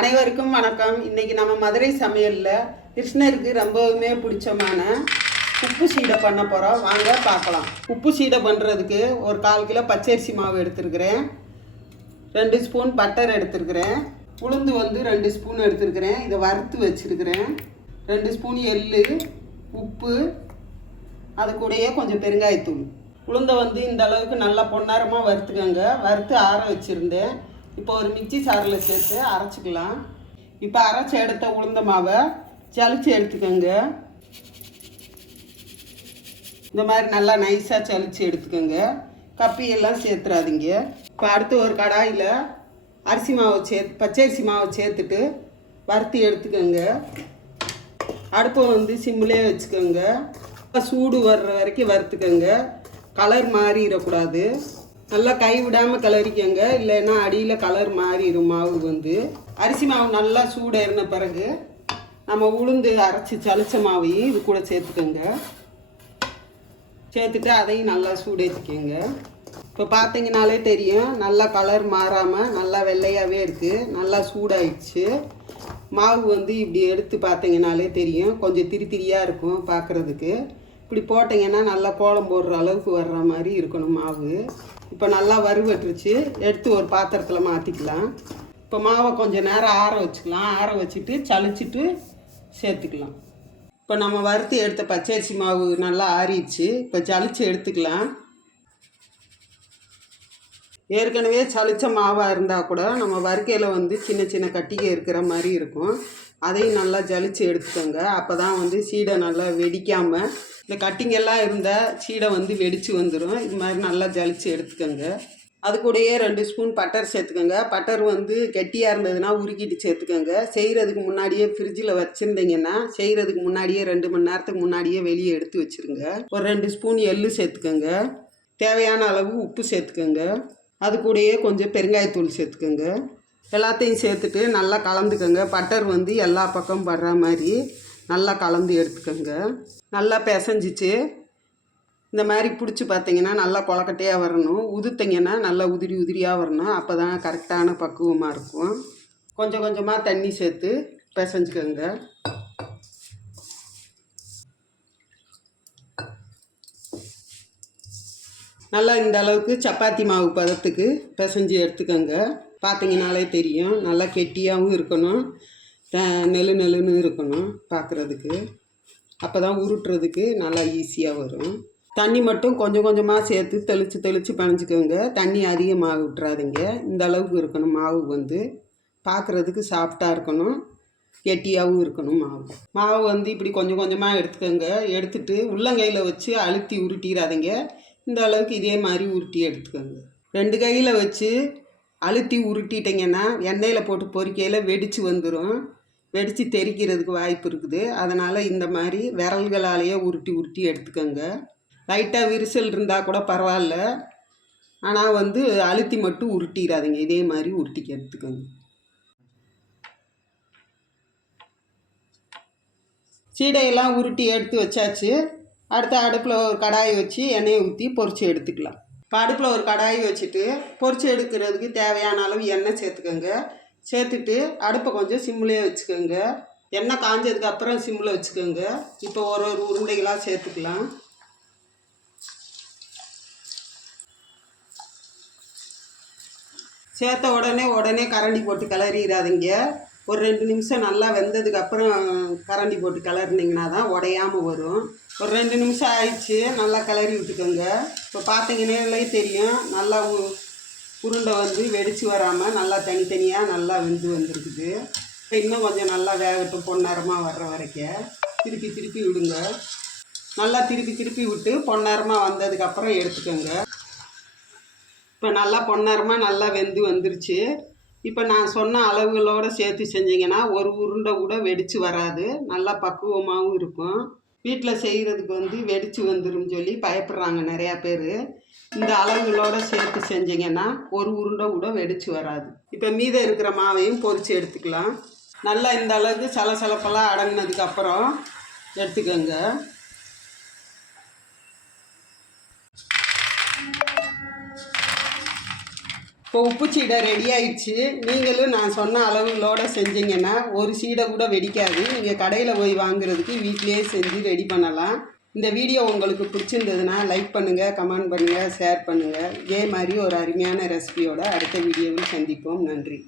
அனைவருக்கும் வணக்கம். இன்னைக்கு நம்ம மதுரை சமையலில் கிருஷ்ணருக்கு ரொம்பவுமே பிடிச்சமான உப்பு சீடை பண்ண போகிறோம் வாங்க பார்க்கலாம். உப்பு சீடை பண்ணுறதுக்கு ஒரு கால் கிலோ பச்சரிசி மாவு எடுத்துருக்கிறேன். ரெண்டு ஸ்பூன் பட்டர் எடுத்துருக்கிறேன். உளுந்து வந்து ரெண்டு ஸ்பூன் எடுத்துருக்கிறேன். இதை வறுத்து வச்சுருக்கிறேன். ரெண்டு ஸ்பூன் எள்ளு உப்பு அது கூடயே கொஞ்சம் பெருங்காயத்தூள். உளுந்தை வந்து இந்த அளவுக்கு நல்லா பொன்னாரமாக வறுத்துக்கோங்க. வறுத்து ஆற வச்சுருந்தேன். இப்போ ஒரு மிக்சி சாறில் சேர்த்து அரைச்சிக்கலாம். இப்போ அரைச்சி எடுத்த உளுந்த மாவை சலிச்சு எடுத்துக்கோங்க. இந்த மாதிரி நல்லா நைஸாக சலிச்சு எடுத்துக்கோங்க. கப்பியெல்லாம் சேர்த்துறாதீங்க. இப்போ அடுத்து ஒரு கடாயில் அரிசி மாவை சேர்த்து பச்சரிசி மாவை சேர்த்துட்டு வறுத்து எடுத்துக்கோங்க. அடுப்பை வந்து சிம்மிலே வச்சுக்கோங்க. சூடு வர்ற வரைக்கும் வறுத்துக்கோங்க. கலர் மாறிடக்கூடாது. நல்லா கை விடாமல் கிளறிக்கோங்க இல்லைன்னா அடியில் கலர் மாறிடும் மாவு வந்து. அரிசி மாவு நல்லா சூடேறின பிறகு நம்ம உளுந்து அரைச்சி சளிச்ச மாவையும் இது கூட சேர்த்துக்கோங்க. சேர்த்துட்டு அதையும் நல்லா சூடேற்றிக்கோங்க இப்போ பார்த்தீங்கனாலே தெரியும் நல்லா கலர் மாறாமல் நல்லா வெள்ளையாகவே இருக்குது நல்லா சூடாயிடுச்சு. மாவு வந்து இப்படி எடுத்து பார்த்தீங்கனாலே தெரியும். கொஞ்சம் திரி திரியாக இருக்கும் பார்க்குறதுக்கு இப்படி போட்டிங்கன்னா நல்லா கோலம் போடுற அளவுக்கு வர்ற மாதிரி இருக்கணும் மாவு. இப்போ நல்லா வறுவட்டுருச்சு எடுத்து ஒரு பாத்திரத்தில் மாற்றிக்கலாம் இப்போ மாவை கொஞ்சம் நேரம் ஆற வச்சுக்கலாம். ஆற வச்சுட்டு சளிச்சிட்டு சேர்த்துக்கலாம். இப்போ நம்ம வறுத்து எடுத்த பச்சரிசி மாவு நல்லா ஆறிடுச்சு. இப்போ சளிச்சு எடுத்துக்கலாம். ஏற்கனவே சளிச்ச மாவாக இருந்தால் கூட நம்ம வறுக்கையில் வந்து சின்ன சின்ன கட்டிகை இருக்கிற மாதிரி இருக்கும். அதையும் நல்லா ஜலிச்சு எடுத்துக்கோங்க. அப்போ தான் வந்து சீடை நல்லா வெடிக்காமல் இந்த கட்டிங்கெல்லாம் இருந்தால் சீடை வந்து வெடித்து வந்துடும் இது மாதிரி நல்லா ஜலிச்சு எடுத்துக்கோங்க. அது கூடயே ரெண்டு ஸ்பூன் பட்டர் சேர்த்துக்கோங்க. பட்டர் வந்து கெட்டியாக இருந்ததுன்னா உருக்கிட்டு சேர்த்துக்கோங்க. செய்கிறதுக்கு முன்னாடியே ஃப்ரிட்ஜில் வச்சுருந்தீங்கன்னா செய்கிறதுக்கு முன்னாடியே ரெண்டு மணி நேரத்துக்கு முன்னாடியே வெளியே எடுத்து வச்சுருங்க. ஒரு ரெண்டு ஸ்பூன் எள்ளு சேர்த்துக்கோங்க. தேவையான அளவு உப்பு சேர்த்துக்கோங்க. அது கூடயே கொஞ்சம் பெருங்காயத்தூள் சேர்த்துக்கோங்க. எல்லாத்தையும் சேர்த்துட்டு நல்லா கலந்துக்கோங்க. பட்டர் வந்து எல்லா பக்கம் படுற மாதிரி நல்லா கலந்து எடுத்துக்கோங்க. நல்லா பிசைஞ்சிச்சு. இந்த மாதிரி பிடிச்சி பார்த்தீங்கன்னா நல்லா கொலக்கட்டையாக வரணும். உதுத்தீங்கன்னா நல்லா உதிரி உதிரியாக வரணும். அப்போ தான் கரெக்டான பக்குவமாக இருக்கும். கொஞ்சம் கொஞ்சமாக தண்ணி சேர்த்து பிசைஞ்சுக்கோங்க. நல்லா இந்த அளவுக்கு சப்பாத்தி மாவு பதத்துக்கு பிசைஞ்சு எடுத்துக்கோங்க. பார்த்தீங்கனாலே தெரியும். நல்லா கெட்டியாகவும் இருக்கணும். த- நெலு நெலுன்னு இருக்கணும் பார்க்குறதுக்கு அப்போ தான் உருட்டுறதுக்கு நல்லா ஈஸியாக வரும். தண்ணி மட்டும் கொஞ்சம் கொஞ்சமாக சேர்த்து தெளித்து தெளித்து பனைஞ்சிக்கோங்க. தண்ணி அதிகமாக விட்டுறாதீங்க. இந்த அளவுக்கு இருக்கணும் மாவு வந்து. பார்க்குறதுக்கு சாஃப்டாக இருக்கணும். கெட்டியாகவும் இருக்கணும் மாவு. மாவு வந்து இப்படி கொஞ்சம் கொஞ்சமாக எடுத்துக்கோங்க. எடுத்துட்டு உள்ளங்கையில் வச்சு அழுத்தி உருட்டிடாதீங்க இந்த அளவுக்கு இதே மாதிரி உருட்டி எடுத்துக்கோங்க. ரெண்டு கையில் வச்சு அழுத்தி உருட்டிட்டிங்கன்னா எண்ணெயில் போட்டு பொரிக்கையில் வெடித்து வந்துடும் வெடித்து தெறிக்கிறதுக்கு வாய்ப்பு இருக்குது. அதனால் இந்த மாதிரி விரல்களாலேயே உருட்டி உருட்டி எடுத்துக்கோங்க. லைட்டாக விரிசல் இருந்தால் கூட பரவாயில்ல. ஆனால் வந்து அழுத்தி மட்டும் உருட்டிடாதீங்க. இதே மாதிரி உருட்டிக்க எடுத்துக்கோங்க. சீடையெல்லாம் உருட்டி எடுத்து வச்சாச்சு. அடுத்த அடுப்பில் ஒரு கடாயை வச்சு எண்ணெயை ஊற்றி பொறிச்சு எடுத்துக்கலாம். இப்போ அடுப்பில் ஒரு கடாயை வச்சுட்டு பொரிச்சு எடுக்கிறதுக்கு தேவையான அளவு எண்ணெய் சேர்த்துக்கோங்க. சேர்த்துட்டு அடுப்பை கொஞ்சம் சிம்லேயே வச்சுக்கோங்க. எண்ணெய் காஞ்சதுக்கு அப்புறம் சிம்மில் வச்சுக்கோங்க. இப்போ ஒரு ஒரு உருண்டைகளாக சேர்த்துக்கலாம். சேர்த்த உடனே உடனே கரண்டி போட்டு கிளறிடாதீங்க ஒரு ரெண்டு நிமிஷம் நல்லா வெந்ததுக்கு அப்புறம் கரண்டி போட்டு கிளறினீங்கன்னா தான் உடையாமல் வரும். ஒரு ரெண்டு நிமிஷம் ஆயிடுச்சு. நல்லா கிளறி விட்டுக்கோங்க. இப்போ பார்த்தீங்கன்னாலே தெரியும். நல்லா உ- உருண்டை வந்து வெடித்து வராமல் நல்லா தனித்தனியாக நல்லா வெந்து வந்திருக்குது. இப்போ இன்னும் கொஞ்சம் நல்லா வேகட்டும். பொன்னரமாக வர்ற வரைக்கும். திருப்பி திருப்பி விடுங்க. நல்லா திருப்பி திருப்பி விட்டு பொன்னரமாக வந்ததுக்கப்புறம் எடுத்துக்கோங்க. இப்போ நல்லா பொன்னரமாக நல்லா வெந்து வந்துருச்சு. இப்போ நான் சொன்ன அளவுகளோடு சேர்த்து செஞ்சீங்கன்னா ஒரு உருண்டை கூட வெடித்து வராது. நல்லா பக்குவமாகவும் இருக்கும். வீட்டில் செய்கிறதுக்கு வந்து வெடிச்சு வந்துடும் சொல்லி பயப்படுறாங்க நிறையா பேர். இந்த அளவுகளோடு சேர்த்து செஞ்சீங்கன்னா ஒரு உருண்டை கூட வெடிச்சு வராது. இப்போ மீதம் இருக்கிற மாவையும் பொறிச்சு எடுத்துக்கலாம். நல்லா இந்த அளவுக்கு சலசலப்பெல்லாம் அடங்கினதுக்கு அப்புறம் எடுத்துக்கோங்க. இப்போ உப்பு சீடை ரெடி ஆயிடுச்சு. நீங்களும் நான் சொன்ன அளவுகளோட செஞ்சீங்கன்னா ஒரு சீடை கூட வெடிக்காது. நீங்கள் கடையில் போய் வாங்குறதுக்கு வீட்டிலேயே செஞ்சு ரெடி பண்ணலாம். இந்த வீடியோ உங்களுக்கு பிடிச்சிருந்ததுன்னா லைக் பண்ணுங்கள் கமெண்ட் பண்ணுங்கள் ஷேர் பண்ணுங்கள் இதே மாதிரி ஒரு அருமையான ரெசிபியோட அடுத்த வீடியோவில் சந்திப்போம். நன்றி.